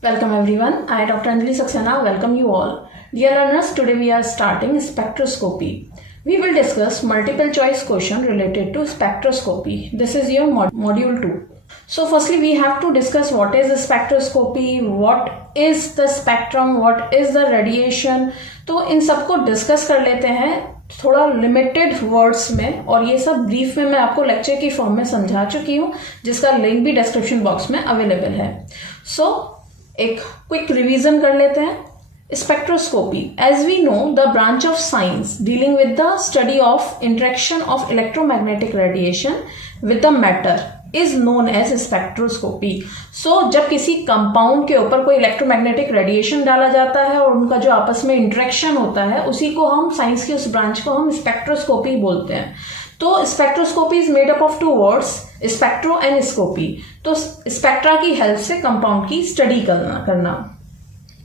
Welcome everyone. I, Dr. Anjali Saxena, welcome you all. Dear learners, today we are starting spectroscopy. We will discuss multiple choice question related to spectroscopy. This is your module 2. So firstly we have to discuss what is the spectroscopy, what is the spectrum, what is the radiation. तो इन सबको discuss कर लेते हैं थोड़ा limited words में, और ये सब ब्रीफ में मैं आपको लेक्चर की फॉर्म में समझा चुकी हूँ, जिसका लिंक भी डिस्क्रिप्शन बॉक्स में अवेलेबल है. सो एक क्विक रिवीजन कर लेते हैं. Spectroscopy, as we know, the branch of science dealing with the study of interaction of electromagnetic radiation with the matter is known as spectroscopy. So जब किसी compound के ऊपर कोई इलेक्ट्रोमैग्नेटिक रेडिएशन डाला जाता है और उनका जो आपस में इंटरेक्शन होता है, उसी को हम साइंस की उस ब्रांच को हम स्पेक्ट्रोस्कोपी बोलते हैं. तो spectroscopy is made up of two words, spectro and scopy. तो स्पेक्ट्रा की हेल्प से कंपाउंड की स्टडी करना.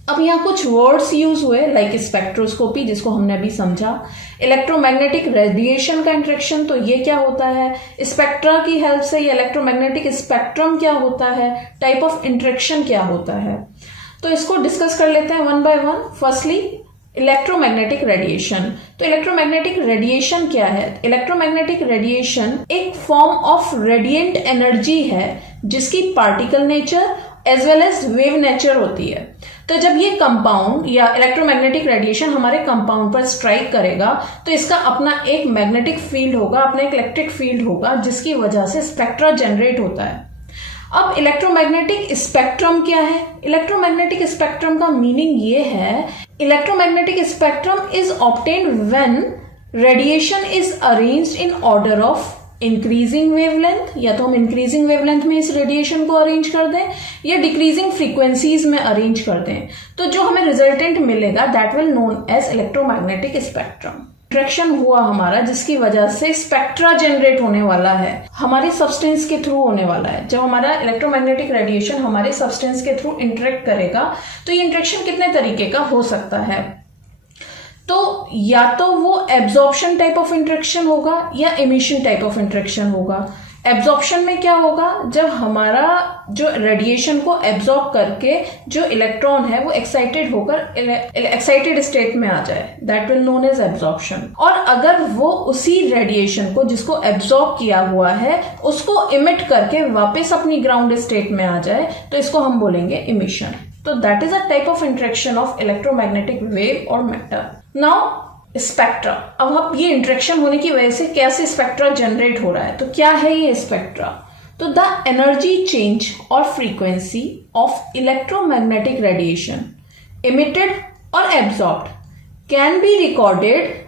अब यहाँ कुछ वर्ड्स यूज हुए लाइक स्पेक्ट्रोस्कोपी, जिसको हमने अभी समझा. इलेक्ट्रोमैग्नेटिक रेडिएशन का इंटरेक्शन, तो ये क्या होता है, स्पेक्ट्रा की हेल्प से ये इलेक्ट्रोमैग्नेटिक स्पेक्ट्रम क्या होता है, टाइप ऑफ इंटरेक्शन क्या होता है. तो इसको डिस्कस कर लेते हैं one by one. Firstly electromagnetic radiation. तो इलेक्ट्रोमैग्नेटिक रेडिएशन क्या है? इलेक्ट्रोमैग्नेटिक रेडिएशन एक फॉर्म ऑफ रेडिएंट एनर्जी है जिसकी particle nature as well as wave nature होती है. तो जब ये कंपाउंड या इलेक्ट्रोमैग्नेटिक रेडिएशन हमारे कंपाउंड पर स्ट्राइक करेगा तो इसका अपना एक मैग्नेटिक फील्ड होगा, अपना एक इलेक्ट्रिक फील्ड होगा, जिसकी वजह से स्पेक्ट्रा जनरेट होता है. अब इलेक्ट्रोमैग्नेटिक स्पेक्ट्रम क्या है? इलेक्ट्रोमैग्नेटिक स्पेक्ट्रम का मीनिंग ये है, electromagnetic spectrum is obtained when radiation is arranged in order of increasing wavelength, या तो हम इंक्रीजिंग वेवलेंथ में इस रेडिएशन को अरेंज कर दें या डिक्रीजिंग फ्रीक्वेंसीज में अरेंज कर दें. तो जो हमें रिजल्टेंट मिलेगा that will known as electromagnetic spectrum. Interaction हुआ हमारा जिसकी वजह से स्पेक्ट्रा जनरेट होने वाला है, हमारे सब्सटेंस के थ्रू होने वाला है. जब हमारा इलेक्ट्रोमैग्नेटिक रेडिएशन हमारे सब्सटेंस के थ्रू इंटरेक्ट करेगा तो ये इंटरेक्शन कितने तरीके का हो सकता है. तो या तो वो एब्जॉर्प्शन टाइप ऑफ इंटरेक्शन होगा या एमिशन टाइप ऑफ इंटरेक्शन होगा. एब्जॉर्प्शन में क्या होगा, जब हमारा जो रेडिएशन को एब्जॉर्ब करके जो इलेक्ट्रॉन है वो एक्साइटेड होकर एक्साइटेड स्टेट में आ जाए, that will known as absorption. और अगर वो उसी रेडिएशन को जिसको एब्जॉर्ब किया हुआ है उसको इमिट करके वापस अपनी ग्राउंड स्टेट में आ जाए तो इसको हम बोलेंगे इमिशन. तो that is a type of interaction of electromagnetic wave और मैटर. Now spectra. अब हम ये इंटरेक्शन होने की वजह से कैसे स्पेक्ट्रा जनरेट हो रहा है, तो क्या है ये स्पेक्ट्रा? तो द एनर्जी चेंज और frequency of electromagnetic radiation emitted और absorbed can be recorded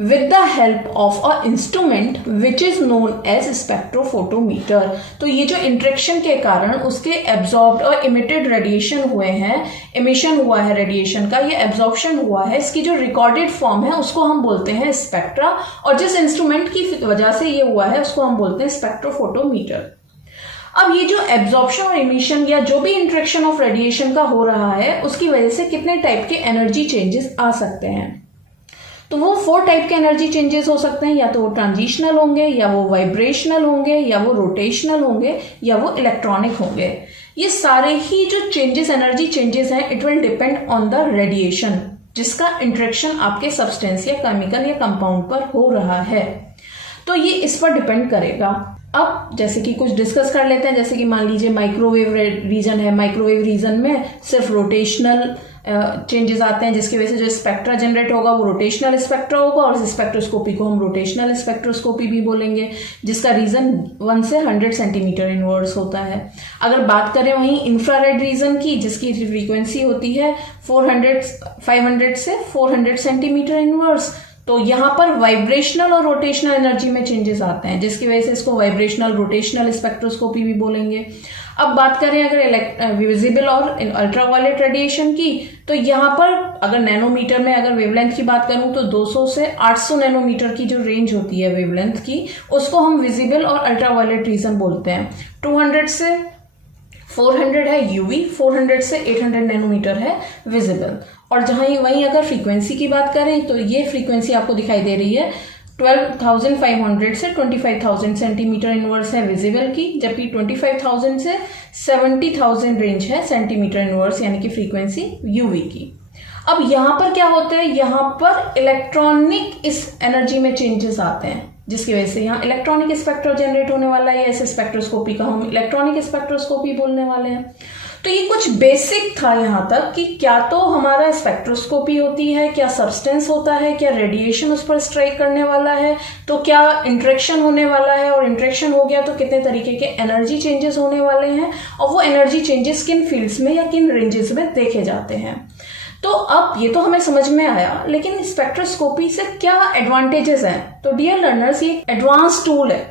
with the help of a instrument which is known as spectrophotometer. तो ये जो इंटरेक्शन के कारण उसके एब्जॉर्ब्ड और इमिटेड रेडिएशन हुए हैं, इमिशन हुआ है रेडिएशन का, ये एब्जॉर्प्शन हुआ है, इसकी जो रिकॉर्डेड फॉर्म है उसको हम बोलते हैं स्पेक्ट्रा. और जिस इंस्ट्रूमेंट की वजह से ये हुआ है उसको हम बोलते हैं स्पेक्ट्रोफोटोमीटर. अब ये जो एब्जॉर्प्शन और इमिशन या जो भी इंटरेक्शन ऑफ रेडिएशन का हो रहा है उसकी वजह से कितने टाइप के एनर्जी चेंजेस आ सकते हैं. तो वो 4 टाइप के एनर्जी चेंजेस हो सकते हैं, या तो वो ट्रांजिशनल होंगे, या वो वाइब्रेशनल होंगे, या वो रोटेशनल होंगे, या वो इलेक्ट्रॉनिक होंगे. ये सारे ही जो चेंजेस, एनर्जी चेंजेस हैं, it will depend on the radiation जिसका इंटरेक्शन आपके सब्सटेंस या केमिकल या कंपाउंड पर हो रहा है. तो ये इस पर डिपेंड करेगा. अब जैसे कि कुछ डिस्कस कर लेते हैं, जैसे कि मान लीजिए माइक्रोवेव रीजन है. माइक्रोवेव रीजन में सिर्फ रोटेशनल चेंजेस आते हैं, जिसकी वजह से जो स्पेक्ट्रा जनरेट होगा वो रोटेशनल स्पेक्ट्रा होगा, और स्पेक्ट्रोस्कोपी को हम रोटेशनल स्पेक्ट्रोस्कोपी भी बोलेंगे, जिसका रीजन 1 से 100 सेंटीमीटर इनवर्स होता है. अगर बात करें वहीं इंफ्रारेड रीजन की, जिसकी फ्रीक्वेंसी होती है 500 से 400 सेंटीमीटर इनवर्स, तो यहाँ पर वाइब्रेशनल और रोटेशनल एनर्जी में चेंजेस आते हैं, जिसकी वजह से इसको वाइब्रेशनल रोटेशनल स्पेक्ट्रोस्कोपी भी बोलेंगे. अब बात करें अगर विजिबल और अल्ट्रावायलेट रेडिएशन की, तो यहाँ पर अगर नैनोमीटर में अगर वेवलेंथ की बात करूं तो 200 से 800 नैनोमीटर की जो रेंज होती है वेवलेंथ की, उसको हम विजिबल और अल्ट्रावायलेट रीजन बोलते हैं. 200 से 400 है यूवी, 400 से 800 नैनोमीटर है विजिबल. और जहां वहीं अगर फ्रीक्वेंसी की बात करें तो ये फ्रीक्वेंसी आपको दिखाई दे रही है 12,500 से 25,000 सेंटीमीटर इनवर्स है विजिबल की, जबकि 25,000 से 70,000 रेंज है सेंटीमीटर इनवर्स यानी कि फ्रीक्वेंसी यूवी की। अब यहाँ पर क्या होता है, यहाँ पर इलेक्ट्रॉनिक इस एनर्जी में चेंजेस आते हैं, जिसकी वजह से यहाँ इलेक्ट्रॉनिक स्पेक्ट्रा जनरेट होने वाला है। ऐसे स्पेक्ट्रोस्कोपी का हम इलेक्ट्रॉनिक स्पेक्ट्रोस्कोपी बोलने वाले हैं। तो ये कुछ बेसिक था यहाँ तक कि क्या तो हमारा स्पेक्ट्रोस्कोपी होती है, क्या सब्सटेंस होता है, क्या रेडिएशन उस पर स्ट्राइक करने वाला है, तो क्या इंटरेक्शन होने वाला है, और इंटरेक्शन हो गया तो कितने तरीके के एनर्जी चेंजेस होने वाले हैं, और वो एनर्जी चेंजेस किन फील्ड्स में या किन रेंजेस में देखे जाते हैं। तो अब ये तो हमें समझ में आया, लेकिन स्पेक्ट्रोस्कोपी से क्या एडवांटेजेस हैं। तो डियर लर्नर्स, ये एडवांस टूल है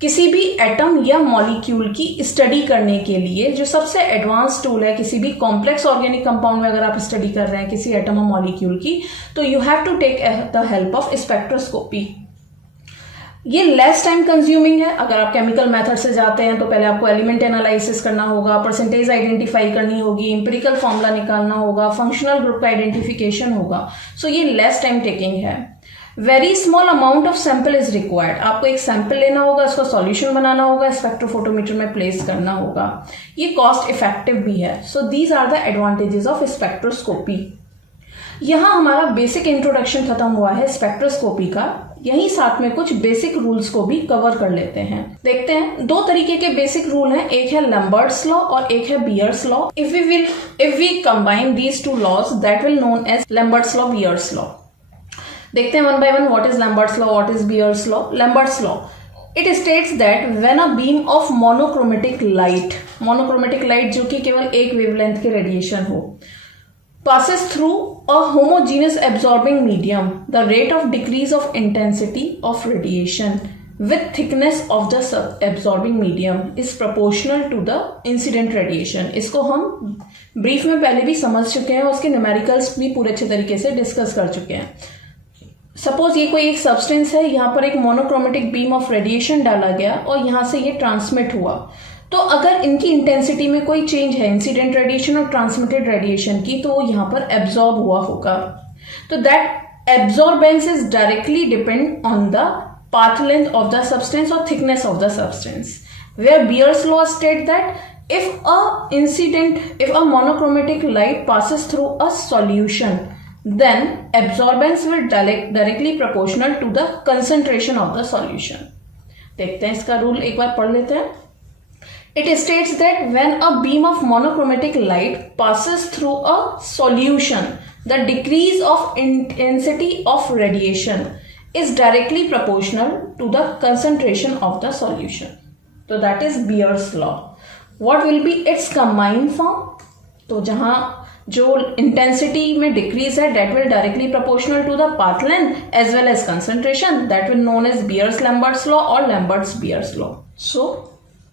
किसी भी एटम या मॉलिक्यूल की स्टडी करने के लिए। जो सबसे एडवांस टूल है किसी भी कॉम्प्लेक्स ऑर्गेनिक कंपाउंड में अगर आप स्टडी कर रहे हैं किसी एटम और मॉलिक्यूल की, तो you have to take the help of spectroscopy. ये लेस टाइम कंज्यूमिंग है। अगर आप केमिकल मेथड से जाते हैं तो पहले आपको एलिमेंट एनालिसिस करना होगा, परसेंटेज आइडेंटिफाई करनी होगी, इंपेरिकल फॉर्मूला निकालना होगा, फंक्शनल ग्रुप का आइडेंटिफिकेशन होगा। सो ये लेस टाइम टेकिंग है। Very small amount of sample is required. आपको एक सैंपल लेना होगा, उसका सॉल्यूशन बनाना होगा, स्पेक्ट्रोफोटोमीटर में प्लेस करना होगा। ये कॉस्ट इफेक्टिव भी है। So these are the advantages of spectroscopy. यहां हमारा बेसिक इंट्रोडक्शन खत्म हुआ है स्पेक्ट्रोस्कोपी का। यहीं साथ में कुछ बेसिक रूल्स को भी कवर कर लेते हैं। देखते हैं, दो तरीके के बेसिक रूल हैं, एक है लैम्बर्ट्स लॉ और एक है Beer's law. If we combine these two laws that will known as Lambert's law, Beer's law. देखते हैं one by one, what is Lambert's law, what is Beer's law. Lambert's law, it states that when a beam of monochromatic light जो कि केवल एक wavelength के radiation हो, passes through a homogeneous absorbing medium, the rate of decrease of intensity of radiation with thickness of the absorbing medium is proportional to the incident radiation। इसको हम brief में पहले भी समझ चुके हैं, उसके न्यूमेरिकल्स भी पूरे अच्छे तरीके से डिस्कस कर चुके हैं। सपोज ये कोई एक सब्सटेंस है, यहाँ पर एक मोनोक्रोमेटिक बीम ऑफ रेडिएशन डाला गया और यहाँ से ये ट्रांसमिट हुआ। तो अगर इनकी इंटेंसिटी में कोई चेंज है, इंसिडेंट रेडिएशन और ट्रांसमिटेड रेडिएशन की, तो वो यहाँ पर एब्जॉर्ब हुआ होगा। तो that absorbance is directly depend on the path length of the substance और thickness of the substance. Where Beer's law state that if a monochromatic light passes through a solution, then absorbance will directly proportional to the concentration of the solution। देखते हैं इसका rule एक बार पढ़ लेते हैं। It states that when a beam of monochromatic light passes through a solution, the decrease of intensity of radiation is directly proportional to the concentration of the solution। So that is Beer's law। What will be its combined form? तो जहां जो intensity में decrease है, that will directly proportional to the path length as well as concentration, that will known as Beer's-Lambert's law or Lambert's-Beer's law। So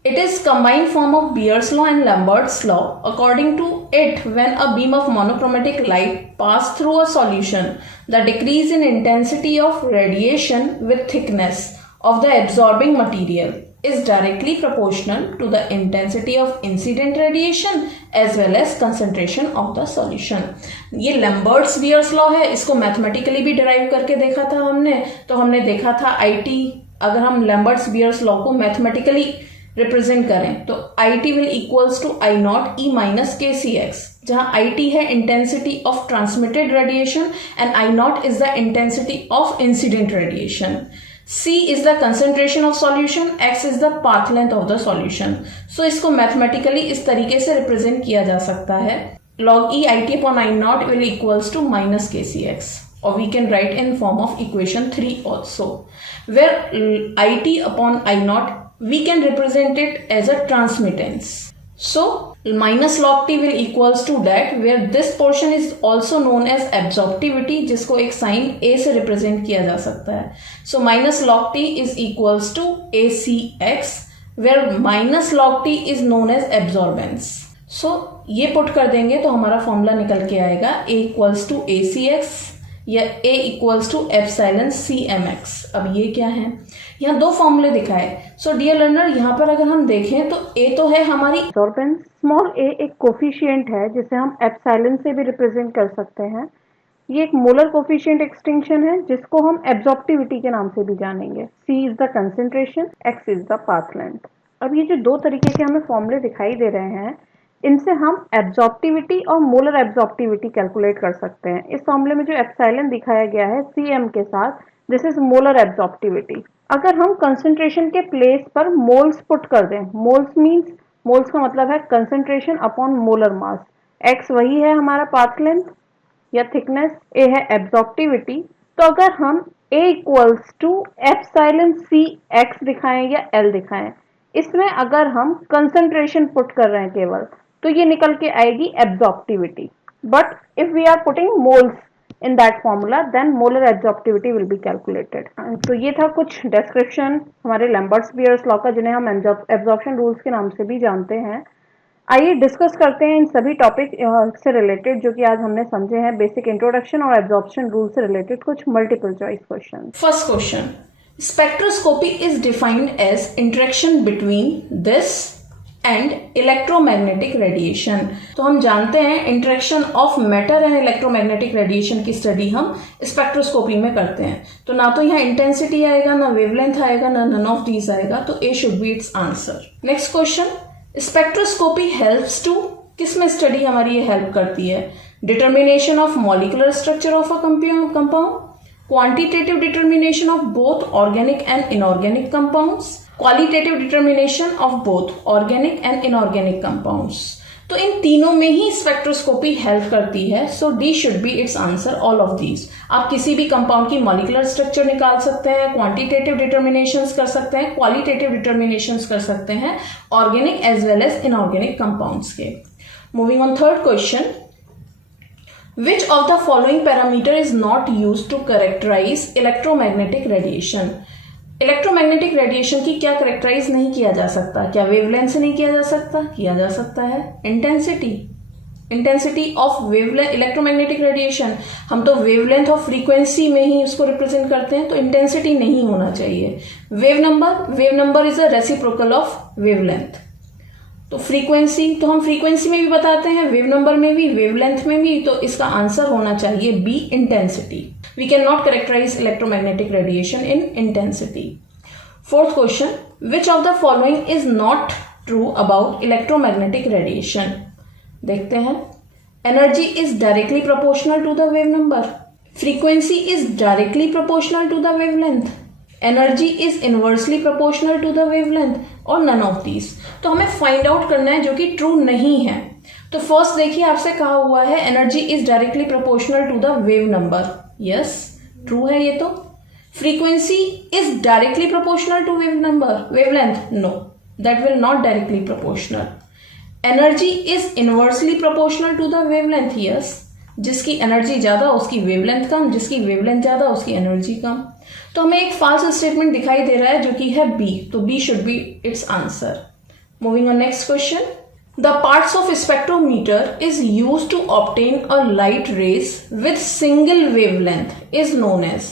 it is combined form of Beer's law and Lambert's law. According to it, when a beam of monochromatic light passes through a solution, the decrease in intensity of radiation with thickness of the absorbing material is directly proportional to the intensity of incident radiation as well as concentration of the solution। ये Lambert's Beer's law है, इसको mathematically भी derive करके देखा था हमने। तो हमने देखा था IT, अगर हम Lambert's Beer's law को मैथमेटिकली रिप्रेजेंट करें तो IT will equals to I naught E minus KCX, जहां IT है intensity of transmitted radiation and I naught is the intensity of incident radiation, C is the concentration of solution, X is the path length of the solution. So इसको mathematically इस तरीके से represent किया जा सकता है, log E IT upon I naught will equals to minus KCX, or we can write in form of equation 3 also, where IT upon I naught we can represent it as a transmittance। So minus log T will equals to that, where this portion is also known as absorptivity, जिसको एक sign A से represent किया जा सकता है। So minus log T is equals to ACX, where minus log T is known as absorbance। So ये put कर देंगे तो हमारा फॉर्मूला निकल के आएगा A equals to ACX या A equals to epsilon CMX। अब ये क्या है, यहाँ दो फॉर्मूले दिखाए। सो डियर लर्नर, यहाँ पर अगर हम देखें तो A तो है हमारी एब्सॉर्बेंस, स्मॉल a एक कोफिशिएंट है जिसे हम एप्सिलॉन से भी रिप्रेजेंट कर सकते हैं, ये एक मोलर कोफिशिएंट एक्सटिंक्शन है जिसको हम एब्जॉर्प्टिविटी के नाम से भी जानेंगे। C is the concentration, X is the path length. अब ये जो दो तरीके के हमें फॉर्मूले दिखाई दे रहे हैं, इनसे हम एब्जॉर्प्टिविटी और मोलर एब्जॉर्प्टिविटी कैलकुलेट कर सकते हैं। इस फॉर्मूले में जो एप्सिलॉन दिखाया गया है Cm के साथ, दिस इज मोलर एब्जॉर्प्टिविटी। अगर हम कंसेंट्रेशन के प्लेस पर मोल्स पुट कर दें, मोल्स का मतलब है concentration upon molar mass. X वही है हमारा पाथ लेंथ या थिकनेस, ए है एब्जॉर्प्टिविटी। तो अगर हम A equals to epsilon C X दिखाएं या L दिखाएं, इसमें अगर हम कंसंट्रेशन पुट कर रहे हैं केवल, तो ये निकल के आएगी absorptivity. But if we are putting moles in that formula then molar absorptivity will be calculated। तो ये था कुछ डिस्क्रिप्शन हमारे लैम्बर्ट्स-बियर्स लॉ का, जिन्हें हम एब्जॉर्प्शन रूल्स के नाम से भी जानते हैं। आइए डिस्कस करते हैं इन सभी टॉपिक से रिलेटेड जो कि आज हमने समझे हैं, बेसिक इंट्रोडक्शन और एब्जॉर्प्शन रूल से रिलेटेड कुछ multiple choice question. First question, spectroscopy is defined as interaction between this and electromagnetic radiation. तो हम जानते हैं interaction of matter and electromagnetic radiation की स्टडी हम स्पेक्ट्रोस्कोपी में करते हैं। तो ना तो यहाँ इंटेंसिटी आएगा, ना वेवलेंथ आएगा, ना नन ऑफ दीज आएगा, तो A should be its answer. Next question, spectroscopy helps to, किस में स्टडी हमारी ये हेल्प करती है? Determination of molecular structure of a compound, quantitative determination of both organic and inorganic compounds, qualitative determination of both organic and inorganic compounds. तो इन तीनों में ही स्पेक्ट्रोस्कोपी हेल्प करती है। So D should be its answer, all of these. आप किसी भी कंपाउंड की मॉलिकुलर स्ट्रक्चर निकाल सकते हैं, क्वांटिटेटिव डिटर्मिनेशंस कर सकते हैं, क्वालिटेटिव डिटर्मिनेशंस कर सकते हैं, organic as well as inorganic compounds के। Moving on third question, which of the following parameter is not used to characterise electromagnetic radiation? Electromagnetic radiation की क्या कैरेक्टराइज नहीं किया जा सकता? क्या वेवलेंथ से नहीं किया जा सकता? किया जा सकता है। Intensity of wavelength electromagnetic radiation, हम तो वेवलेंथ और फ्रीक्वेंसी में ही उसको रिप्रेजेंट करते हैं, तो इंटेंसिटी नहीं होना चाहिए। Wave number is a reciprocal of wavelength. तो फ्रीक्वेंसी, तो हम फ्रीक्वेंसी में भी बताते हैं, वेव नंबर में भी, वेवलेंथ में भी, तो इसका आंसर होना चाहिए B, intensity. We cannot characterize electromagnetic radiation in intensity. Fourth question, which of the following is not true about electromagnetic radiation? देखते हैं। Energy is directly proportional to the wave number. Frequency is directly proportional to the wavelength. Energy is inversely proportional to the wavelength, और none of these। तो हमें find out करना है जो कि true नहीं है। तो फर्स्ट देखिए, आपसे कहा हुआ है energy is directly proportional to the wave number. Yes, true है ये तो। Frequency is directly proportional to wave number, wavelength, no, that will not directly proportional. Energy is inversely proportional to the wavelength, yes, जिसकी एनर्जी ज्यादा उसकी wavelength कम, जिसकी wavelength ज्यादा उसकी एनर्जी कम। तो हमें एक फॉल्स स्टेटमेंट दिखाई दे रहा है जो कि है बी, तो B should be its answer. Moving on next question, the parts of spectrometer is used to obtain a light rays with single wavelength is known as।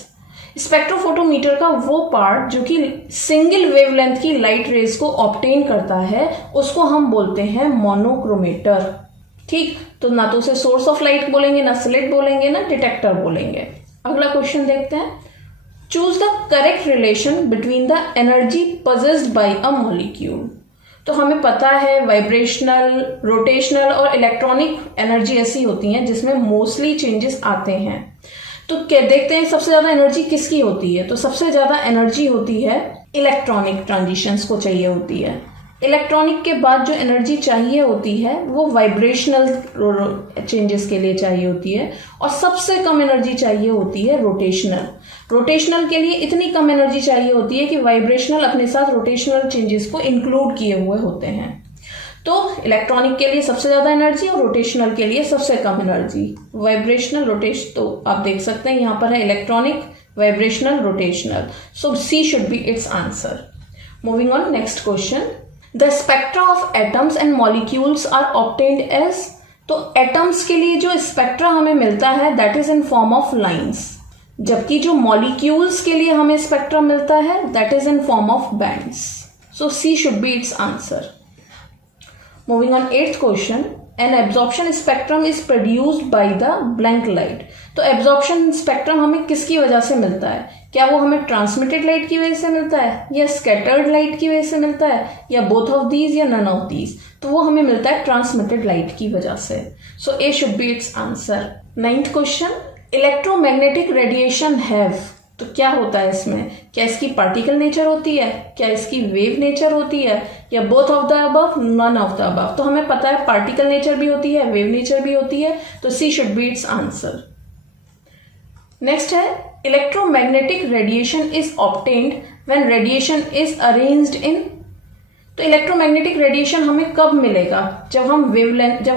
Spectrophotometer का वो पार्ट जो कि सिंगल वेवलेंथ की light rays को obtain करता है, उसको हम बोलते हैं मोनोक्रोमेटर। ठीक, तो ना तो उसे सोर्स ऑफ लाइट बोलेंगे, ना स्लिट बोलेंगे, ना डिटेक्टर बोलेंगे। अगला क्वेश्चन देखते हैं, choose the correct relation between the energy possessed bye a molecule. तो हमें पता है वाइब्रेशनल, रोटेशनल और इलेक्ट्रॉनिक एनर्जी ऐसी होती हैं जिसमें मोस्टली चेंजेस आते हैं। तो क्या देखते हैं सबसे ज्यादा एनर्जी किसकी होती है? तो सबसे ज्यादा एनर्जी होती है इलेक्ट्रॉनिक ट्रांजिशंस को चाहिए होती है। इलेक्ट्रॉनिक के बाद जो एनर्जी चाहिए होती है वो वाइब्रेशनल चेंजेस के लिए चाहिए होती है, और सबसे कम एनर्जी चाहिए होती है रोटेशनल के लिए इतनी कम एनर्जी चाहिए होती है कि वाइब्रेशनल अपने साथ रोटेशनल चेंजेस को इंक्लूड किए हुए होते हैं। तो इलेक्ट्रॉनिक के लिए सबसे ज्यादा एनर्जी और रोटेशनल के लिए सबसे कम एनर्जी। वाइब्रेशनल, रोटेशन, तो आप देख सकते हैं यहां पर है electronic, vibrational, rotational. So C should be its answer. Moving on next question, the spectra of atoms and molecules are obtained as. तो एटम्स के लिए जो स्पेक्ट्रा हमें मिलता है that is in form of lines, जबकि जो मॉलिक्यूल्स के लिए हमें स्पेक्ट्रा मिलता है that is in form of bands. So C should be its answer. Moving on 8th question, an absorption spectrum is produced by the blank light। तो absorption spectrum हमें किसकी वजह से मिलता है? क्या वो हमें ट्रांसमिटेड लाइट की वजह से मिलता है, या स्कैटर्ड लाइट की वजह से मिलता है, या बोथ ऑफ दीज, या नन ऑफ दीज? तो वो हमें मिलता है ट्रांसमिटेड लाइट की वजह से। So A should be its answer. 9th question, electromagnetic radiation have, तो क्या होता है इसमें? क्या इसकी पार्टिकल नेचर होती है, क्या इसकी वेव नेचर होती है, या both of the above, none of the above? तो हमें पता है पार्टिकल नेचर भी होती है, वेव नेचर भी होती है, तो C should be its answer. Next है, electromagnetic radiation is obtained when radiation is arranged in. तो इलेक्ट्रोमैग्नेटिक रेडिएशन हमें कब मिलेगा? जब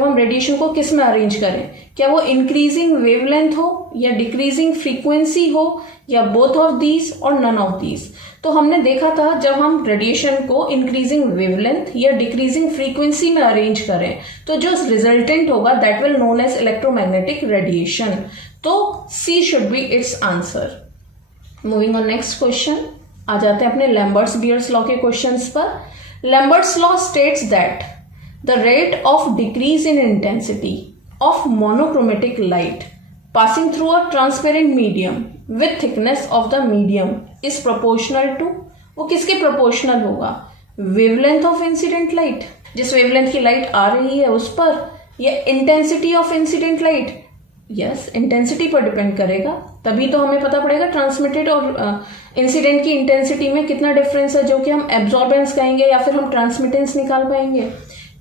हम रेडिएशन को किस में अरेंज करें? क्या वो इंक्रीजिंग वेवलेंथ हो, या डिक्रीजिंग फ्रीक्वेंसी हो, या बोथ ऑफ दीज और नन ऑफ दीज? तो हमने देखा था जब हम रेडिएशन को इंक्रीजिंग वेवलेंथ या डिक्रीजिंग फ्रीक्वेंसी में अरेंज करें तो जो रिजल्टेंट होगा that will known as electromagnetic radiation. तो C should be its answer. Moving on next question, आ जाते हैं अपने लैम्बर्ट्स बियर्स लॉ के क्वेश्चंस पर। Lambert's law states that the rate of decrease in intensity of monochromatic light passing through a transparent medium with thickness of the medium is proportional to, वो किसके proportional होगा? Wavelength of incident light, जिस wavelength की light आ रही है उस पर, या intensity of incident light? Yes, intensity पर डिपेंड करेगा, तभी तो हमें पता पड़ेगा ट्रांसमिटेड और इंसिडेंट की इंटेंसिटी में कितना डिफरेंस है, जो कि हम एब्जॉर्बेंस कहेंगे या फिर हम ट्रांसमिटेंस निकाल पाएंगे।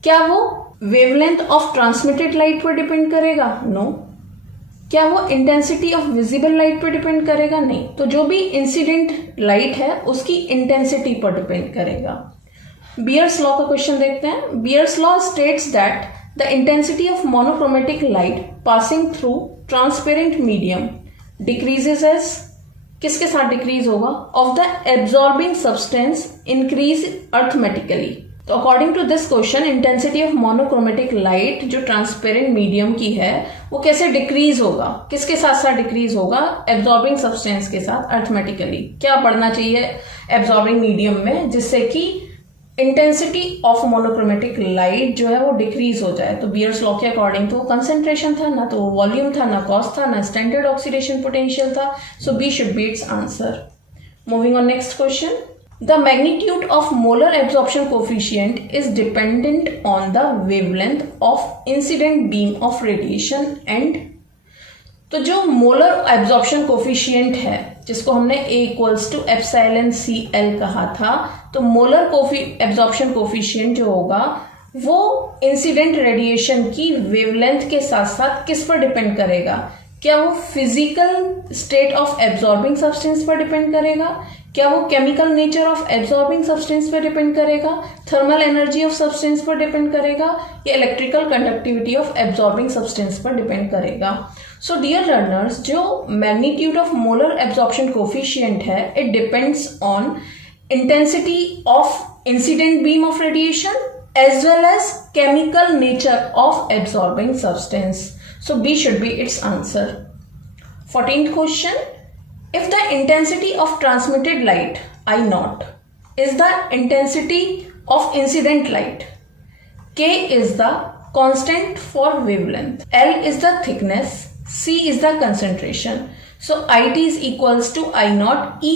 क्या वो वेवलेंथ ऑफ ट्रांसमिटेड लाइट पर डिपेंड करेगा? नो। क्या वो इंटेंसिटी ऑफ विजिबल लाइट पर डिपेंड करेगा? नहीं। तो जो भी इंसिडेंट लाइट है उसकी इंटेंसिटी पर डिपेंड करेगा। बियर्स लॉ का क्वेश्चन देखते हैं। Bears law states that the intensity of monochromatic light passing through transparent medium decreases as, किसके साथ डिक्रीज होगा? of the absorbing substance increase arithmetically। तो according to this question intensity of monochromatic light जो transparent medium की है वो कैसे decrease होगा? किसके साथ साथ डिक्रीज होगा? एब्जॉर्बिंग सब्सटेंस के साथ अर्थमेटिकली। क्या पढ़ना चाहिए एब्जॉर्बिंग मीडियम में जिससे कि इंटेंसिटी ऑफ मोनोक्रोमेटिक लाइट जो है वो डिक्रीज हो जाए? तो बियर्स लॉ के अकॉर्डिंग तो वो कंसेंट्रेशन था, ना तो वॉल्यूम था, ना कॉस्ट था, ना स्टैंडर्ड ऑक्सीडेशन पोटेंशियल था। So B should be its answer. Moving on next question, the magnitude of molar absorption coefficient is dependent on the wavelength of incident beam of radiation and. तो जो molar absorption coefficient है जिसको हमने A equals to epsilon CL कहा था, तो molar absorption coefficient जो होगा वो इंसिडेंट रेडिएशन की वेवलेंथ के साथ साथ किस पर डिपेंड करेगा? क्या वो physical state of absorbing substance पर डिपेंड करेगा? क्या वो chemical nature of absorbing substance पर डिपेंड करेगा? थर्मल एनर्जी ऑफ सब्सटेंस पर डिपेंड करेगा? या electrical conductivity of absorbing substance पर डिपेंड करेगा? सो डियर लर्नर्स, जो magnitude of molar absorption coefficient है it depends on intensity of incident beam of radiation as well as chemical nature of absorbing substance. So B should be its answer. 14th question, if the intensity of transmitted light I naught is the intensity of incident light, K is the constant for wavelength, L is the thickness, C is the concentration. So IT is equals to I naught E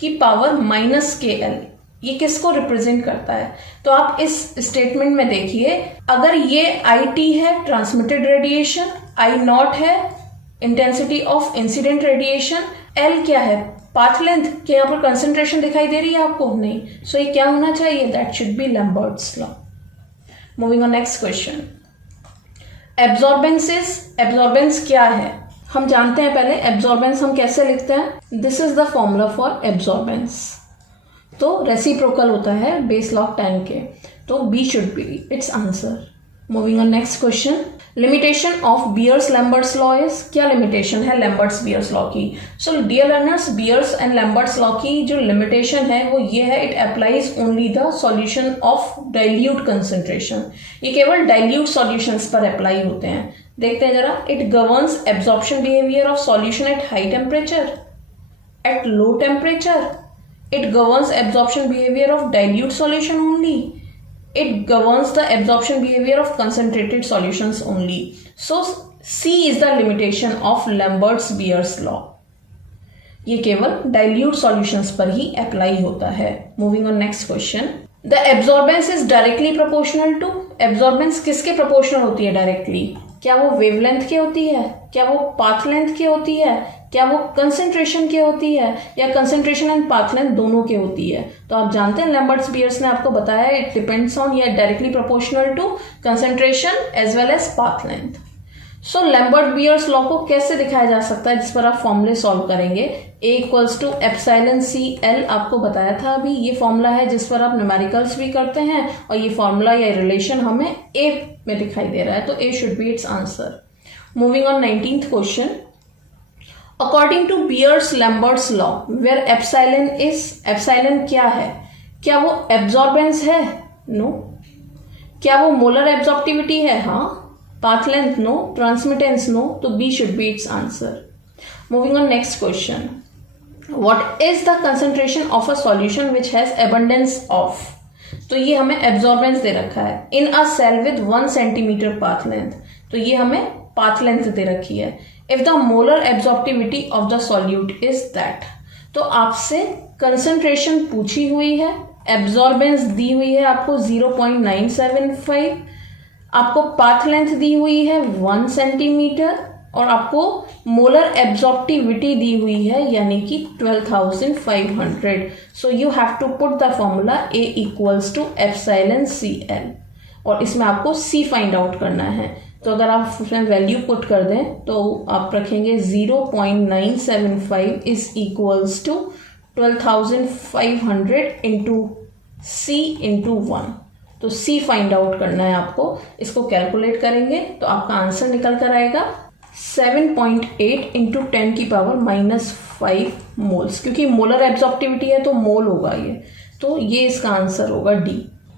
की power minus KL। ये किसको represent करता है? तो आप इस statement में देखिए, अगर ये IT है ट्रांसमिटेड रेडिएशन, I नॉट है intensity of incident radiation, L क्या है? Path length. क्या यहाँ पर कंसेंट्रेशन दिखाई दे रही है आपको? नहीं। सो ये क्या होना चाहिए? That should be Lambert's law. Moving on next question, absorbance क्या है? हम जानते हैं पहले एब्जॉर्बेंस हम कैसे लिखते हैं। This is the formula for absorbance. तो रेसिप्रोकल होता है बेस लॉग 10 के। तो B should be its answer. Moving on next question, limitation of Beer's Lambert's law is. क्या लिमिटेशन है लैम्बर्ट्स बियर्स लॉ की? So dear learners, Beer's and Lambert's law की जो लिमिटेशन है वो ये है, it applies only the solution of dilute concentration. ये केवल डाइल्यूट सॉल्यूशंस पर अप्लाई होते हैं। देखते हैं जरा, it governs absorption behaviour of solution at high temperature, at low temperature. It governs absorption behavior of dilute solution only. It governs the absorption behavior of concentrated solutions only. So C is the limitation of Lambert's Beer's law. ये केवल dilute solutions पर ही apply होता है। Moving on next question, the absorbance is directly proportional to. Absorbance किसके proportional होती है directly? क्या वो वेवलेंथ की होती है, क्या वो पाथ लेंथ की होती है, क्या वो कंसेंट्रेशन की होती है, या कंसेंट्रेशन एंड पाथ लेंथ दोनों की होती है? तो आप जानते हैं लैम्बर्ट्स बियर्स ने आपको बताया इट डिपेंड्स ऑन या directly proportional to concentration as well as path length. So Lambert Beer's law को कैसे दिखाया जा सकता है, जिस पर आप फॉर्मूले सॉल्व करेंगे? A equals to epsilon CL आपको बताया था अभी, ये फॉर्मूला है जिस पर आप न्यूमेरिकल्स भी करते हैं, और ये फॉर्मूला या रिलेशन हमें A में दिखाई दे रहा है, तो A should be its answer. Moving on 19th question, according to Beer's Lambert's law where epsilon is, epsilon क्या है? क्या वो एब्जॉर्बेंस है? नो। क्या वो मोलर एब्जॉर्प्टिविटी है? हाँ। Path length? No. Transmittance? No. तो B should be its answer. Moving on next question. What is the concentration of a solution which has abundance of? तो ये हमें एब्जॉर्बेंस दे रखा है in a cell with 1 centimeter path length. तो ये हमें path length दे रखी है। If the molar absorptivity of the solute is that. तो आपसे कंसंट्रेशन पूछी हुई है, एब्जॉर्बेंस दी हुई है आपको 0.975, आपको पाथ लेंथ दी हुई है 1 सेंटीमीटर, और आपको मोलर एब्जॉर्प्टिविटी दी हुई है यानी कि 12,500। So you have to put the formula A equals to epsilon CL, और इसमें आपको C फाइंड आउट करना है। तो अगर आप उसमें वैल्यू पुट कर दें तो आप रखेंगे 0.975 is equals to 12,500 into C into 1। तो C फाइंड आउट करना है आपको। इसको कैलकुलेट करेंगे तो आपका आंसर निकल कर आएगा 7.8 इंटू 10 की पावर -5 मोल्स, क्योंकि मोलर एब्जॉर्प्टिविटी है तो मोल होगा ये, तो ये इसका आंसर होगा D।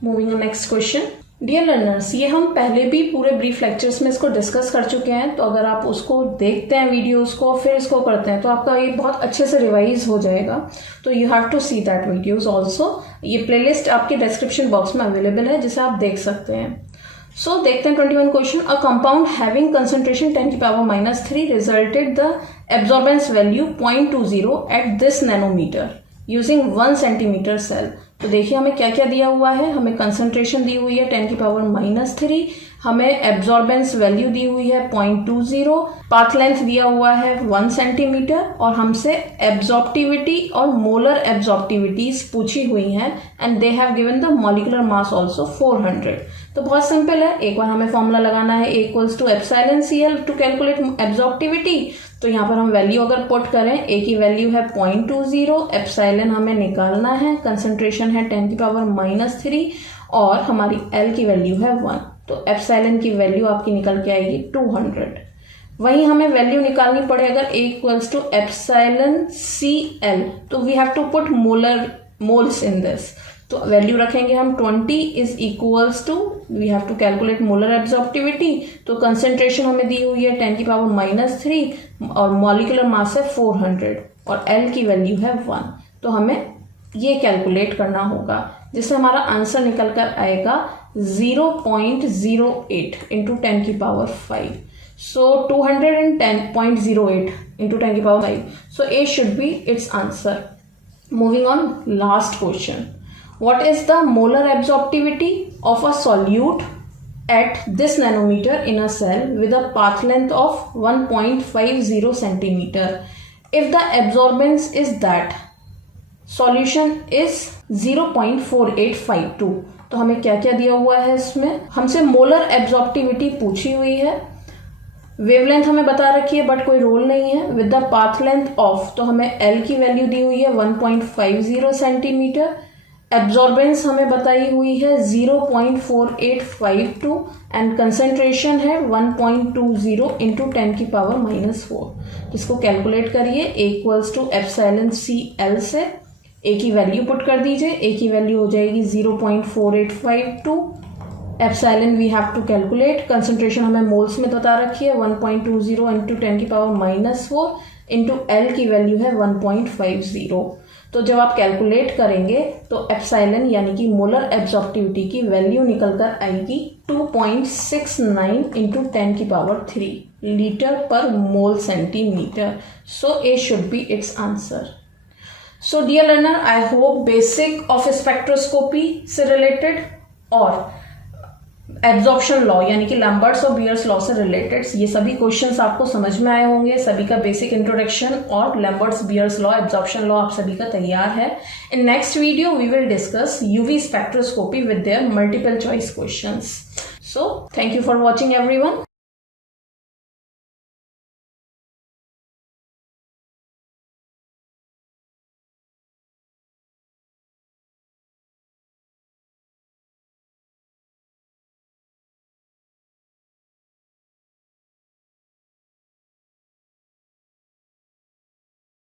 Moving on next question, dear learners, ये हम पहले भी पूरे ब्रीफ लेक्चर्स में इसको डिस्कस कर चुके हैं, तो अगर आप उसको देखते हैं वीडियोस को फिर इसको करते हैं तो आपका ये बहुत अच्छे से रिवाइज हो जाएगा। तो you have to see that videos also. ये प्लेलिस्ट आपके डिस्क्रिप्शन बॉक्स में अवेलेबल है जिसे आप देख सकते हैं। सो देखते हैं 21 question, a compound having concentration 10 की power -3 resulted the absorbance value 0.20 at this nanometre using 1 centimetre cell. तो देखिए हमें क्या क्या दिया हुआ है, हमें कंसंट्रेशन दी हुई है 10 की पावर -3, हमें एब्जॉर्बेंस वैल्यू दी हुई है 0.20, पाथ लेंथ दिया हुआ है 1 सेंटीमीटर, और हमसे एब्जॉर्प्टिविटी और मोलर एब्जॉर्प्टिविटीज पूछी हुई हैं, and they have given the molecular mass also 400। तो बहुत सिंपल है, एक बार हमें फॉर्मूला लगाना है A equals to epsilon CL to calculate absorptivity. तो यहाँ पर हम वैल्यू अगर पुट करें, A की वैल्यू है 0.20, एप्सिलॉन हमें निकालना है, कंसंट्रेशन है 10 की पावर -3, और हमारी L की वैल्यू है 1। तो एप्सिलॉन की वैल्यू आपकी निकल के आएगी 200। वहीं हमें वैल्यू निकालनी पड़े अगर A equals to epsilon CL, तो we have to put moles in this. तो वैल्यू रखेंगे हम 20 is equals to, we have to calculate molar absorptivity. तो कंसेंट्रेशन हमें दी हुई है 10 की पावर -3, और मॉलिक्यूलर मास है 400, और L की वैल्यू है 1। तो हमें ये कैलकुलेट करना होगा, जिससे हमारा आंसर निकल कर आएगा 0.08 इंटू 10 की पावर 5। सो 210.08 इंटू 10 की power 5। So A should be its answer. Moving on last question, what is the molar absorptivity of a solute at this nanometer in a cell with a path length of 1.50 centimeter? If the absorbance is that, solution is 0.4852। तो हमें क्या क्या दिया हुआ है इसमें, हमसे molar absorptivity पूछी हुई है, वेवलेंथ हमें बता रखी है बट कोई रोल नहीं है, with the path length of, तो हमें L की वैल्यू दी हुई है 1.50 सेंटीमीटर, एब्जॉर्बेंस हमें बताई हुई है 0.4852, एंड कंसेंट्रेशन है 1.20 इंटू 10 की पावर -4। इसको कैलकुलेट करिए A equals to epsilon CL से A की वैल्यू पुट कर दीजिए, A की वैल्यू हो जाएगी 0.4852, epsilon we have to calculate, concentration हमें मोल्स में बता रखी है 1.20 इंटू 10 की पावर -4 इंटू L की वैल्यू है 1.50। तो जब आप कैलकुलेट करेंगे तो एप्सिलॉन यानी कि मोलर एब्जॉर्प्टिविटी की वैल्यू निकल कर आएगी 2.69 into 10 की power 3 liter per mole centimeter. So A should be its answer. So dear learner, I hope basic of spectroscopy से related और एब्जॉर्प्शन लॉ यानी कि लैम्बर्ट्स और बियर्स लॉ से रिलेटेड ये सभी क्वेश्चंस आपको समझ में आए होंगे. सभी का बेसिक इंट्रोडक्शन और Lambert's Beer's law absorption law आप सभी का तैयार है. In next video we will discuss UV spectroscopy with their multiple choice questions. So thank you for watching everyone.